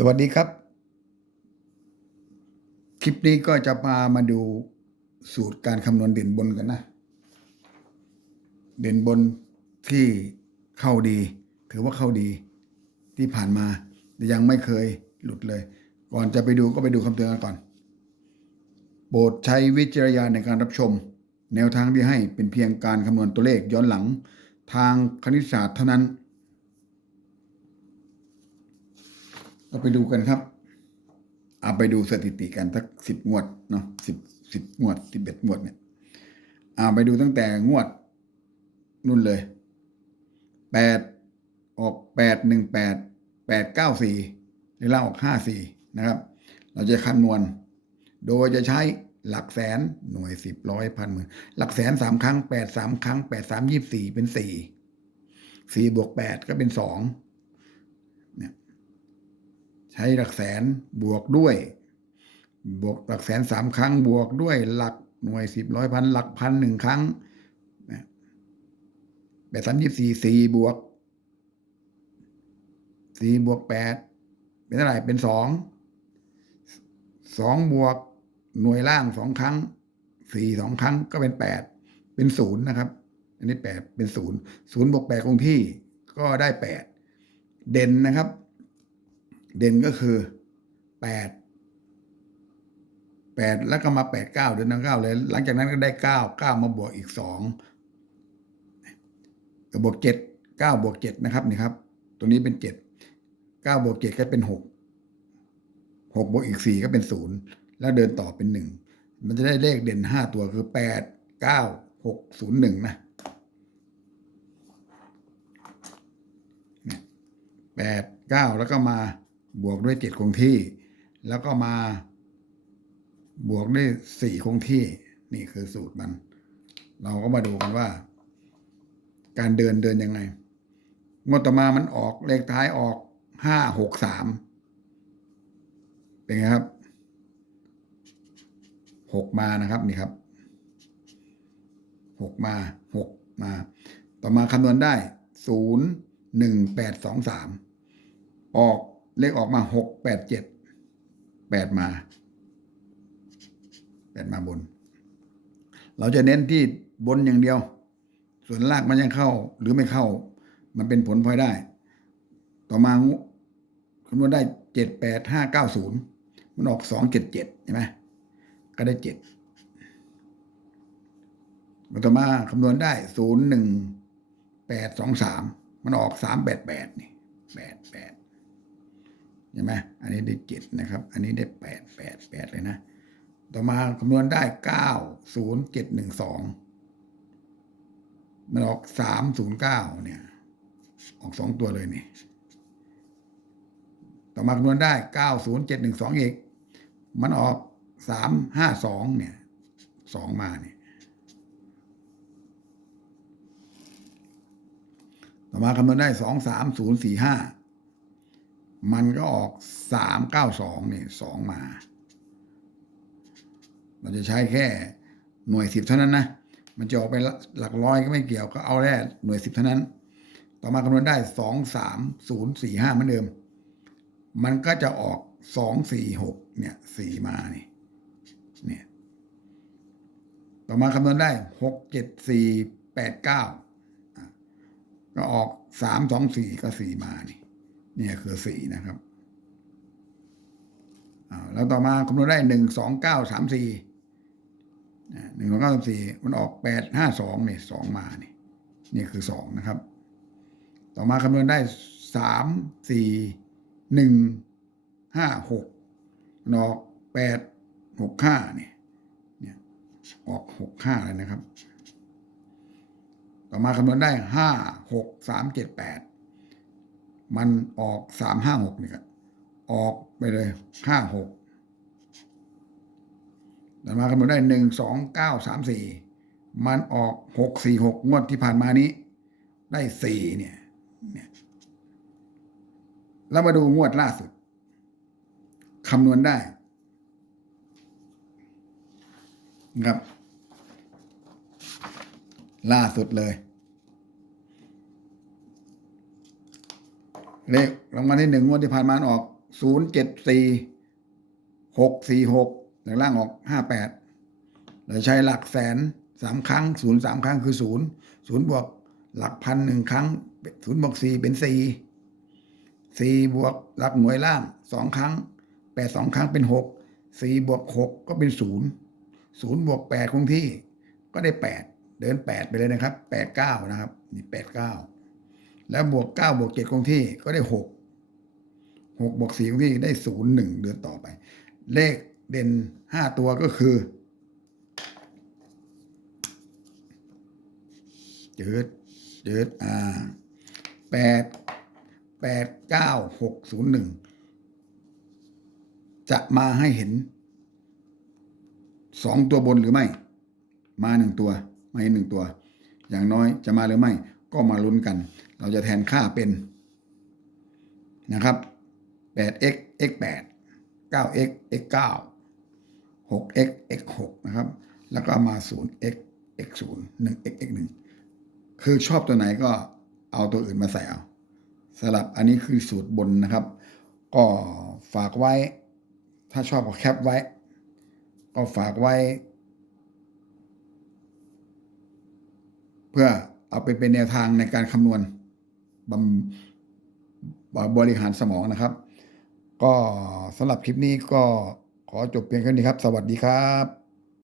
สวัสดีครับ คลิปนี้ก็จะพามาดูสูตรการคำนวณเด่นบนกันนะ เด่นบนที่เข้าดี ถือว่าเข้าดีที่ผ่านมาแต่ยังไม่เคยหลุดเลย ก่อนจะไปดูก็ไปดูคำเตือนกันก่อน โปรดใช้วิจารณญาณในการรับชม แนวทางที่ให้เป็นเพียงการคำนวณตัวเลขย้อนหลัง ทางคณิตศาสตร์เท่านั้น เราไปดูกันครับเอาไปดูสถิติกันสักสิบงวดเนาะสิบสิบงวดสิบเอ็ดงวดเนี่ยเอาไปดูตั้งแต่งวดนู่นเลยแปดออกแปดหนึ่งแปดแปดเก้าสี่หรือล่าออกห้าสี่นะครับ เราจะคำนวณ โดยจะใช้หลักแสนหน่วยสิบร้อยพันหมื่นหลักแสนสามครั้งแปดสามครั้งแปดสามยี่สี่เป็นสี่สี่บวกแปดก็เป็นสอง ใช้หลักแสนบวกด้วย บวกหลักแสนสามครั้ง บวกด้วยหลักหน่วยสิบร้อยพันหลักพันหนึ่งครั้งแปดสามยี่สี่สี่บวกสี่บวกแปดเป็นเท่าไหร่เป็นสองสองบวกหน่วยล่างสองครั้งสี่สองครั้งก็เป็นแปดเป็นศูนย์นะครับ อันนี้แปดเป็นศูนย์ศูนย์บวกแปดคงที่ก็ได้แปดเด่นนะครับ เด่นก็คือแปดแปดแล้วก็มาแปดเก้าเดือนเก้าเลย หลังจากนั้นก็ได้เก้าเก้ามาบวกอีกสองบวกเจ็ดเก้าบวกเจ็ดนะครับนี่ครับตัวนี้เป็นเจ็ดเก้าบวกเจ็ดก็เป็นหกหกบวกอีกสี่ก็เป็นศูนย์แล้วเดินต่อเป็นหนึ่งมันจะได้เลขเด่นห้าตัวคือแปดเก้าหกศูนย์หนึ่งนะแปดเก้าแล้วก็มา บวกด้วยเจ็ดคงที่ แล้วก็มาบวกด้วยสี่คงที่ นี่คือสูตรมัน เราก็มาดูกันว่า การเดินเดินยังไงงวดต่อมามันออกเลขท้ายออกห้าหกสามเป็นไงครับหกมานะครับนี่ครับหกมาหกมา ต่อมาคำนวณได้ศูนย์หนึ่งแปดสองสามออก เลขออกมาหกแปดเจ็ดแปดมาแปดมาบน เราจะเน้นที่บนอย่างเดียว ส่วนลางมันยังเข้าหรือไม่เข้า มันเป็นผลพลอยได้ ต่อมาคำนวณได้เจ็ดแปดห้าเก้าศูนย์มันออกสองเจ็ดเจ็ดใช่ไหมก็ได้เจ็ดต่อมาคำนวณได้ศูนย์หนึ่งแปดสองสามมันออกสามแปดแปดนี่แปดแปด ช่ไหมอันนี้ได้เจ็ดนะครับ อันนี้ได้แปดแปดแปดเลยนะ ต่อมาคำนวณได้เก้าศูนย์เจ็ดหนึ่งสองมันออกสามศูนย์เก้าเนี่ย ออกสองตัวเลยนี่ ต่อมาคำนวณได้เก้าศูนย์เจ็ดหนึ่งสองอีก มันออกสามห้าสองเนี่ยสองมาเนี่ย ต่อมาคำนวณได้สองสามศูนย์สี่ห้า มันก็ออกสามเก้าสองเนี่ยสองมา เราจะใช้แค่หน่วยสิบเท่านั้นนะ มันจะออกไปหลักร้อยก็ไม่เกี่ยวก็เอาแค่หน่วยสิบเท่านั้น ต่อมาคำนวณได้สองสามศูนย์สี่ห้าเหมือนเดิม มันก็จะออกสองสี่หกเนี่ยสี่มานี่เนี่ย ต่อมาคำนวณได้หกเจ็ดสี่แปดเก้าก็ออกสามสองสี่ก็สี่มานี่ เนี่ยคือสี่นะครับแล้วต่อมาคำนวณได้หนึ่งสองเก้าสามสี่หนึ่งสองเก้าสามสี่มันออกแปดห้าสองเนี่ยสองมาเนี่ยนี่คือสองนะครับ ต่อมาคำนวณได้สามสี่หนึ่งห้าหกมันออกแปดหกห้าเนี่ยเนี่ยออกหกห้าเลยนะครับ ต่อมาคำนวณได้ห้าหกสามเจ็ดแปด มันออกสามห้าหกนี่ครับออกไปเลยห้าหกแต่มาคำนวณได้หนึ่งสองเก้าสามสี่มันออกหกสี่หกงวดที่ผ่านมานี้ ได้สี่เนี่ยเนี่ยแล้วมาดูงวดล่าสุดคำนวณได้ครับ ล่าสุดเลย เลขรางวัลที่หนึ่งงวดที่ผ่านมาออกศูนย์เจ็ดสี่หกสี่หกหลังล่างออกห้าแปดเราใช้หลักแสนสามครั้งศูนย์สามครั้งคือศูนย์ศูนย์บวกหลักพันหนึ่งครั้งศูนย์บวกสี่เป็นสี่สี่บวกหลักหน่วยล่างสองครั้งแปดสองครั้งเป็นหกสี่บวกหกก็เป็นศูนย์ศูนย์บวกแปดคงที่ก็ได้แปดเดินแปดไปเลยนะครับแปดเก้านะครับ นี่แปดเก้า แล้วบวกเก้าบวกเจ็ดคงที่ก็ได้หกหกบวกสี่คงที่ได้ศูนย์หนึ่งเดินต่อไป เลขเด่นห้าตัวก็คือเจิดเจิดอ่าแปดแปดเก้าหกศูนย์หนึ่งจะมาให้เห็นสองตัวบนหรือไม่ มาหนึ่งตัว มาเหนึ่งตัว อย่างน้อยจะมาหรือไม่ ก็มาลุ้นกัน เราจะแทนค่าเป็นนะครับ 8x x 8 9x x 9 6x x 6นะครับ แล้วก็มา 0x x 0 1x x 1คือชอบตัวไหนก็เอาตัวอื่นมาใส่เอาสลับอันนี้คือสูตรบนนะครับ ก็ฝากไว้ ถ้าชอบก็แคปไว้ ก็ฝากไว้ เพื่อเอาไปเป็นแนวทางในการคำนวณ บริหารสมองนะครับ ก็สำหรับคลิปนี้ก็ขอจบเพียงแค่นี้ครับ สวัสดีครับ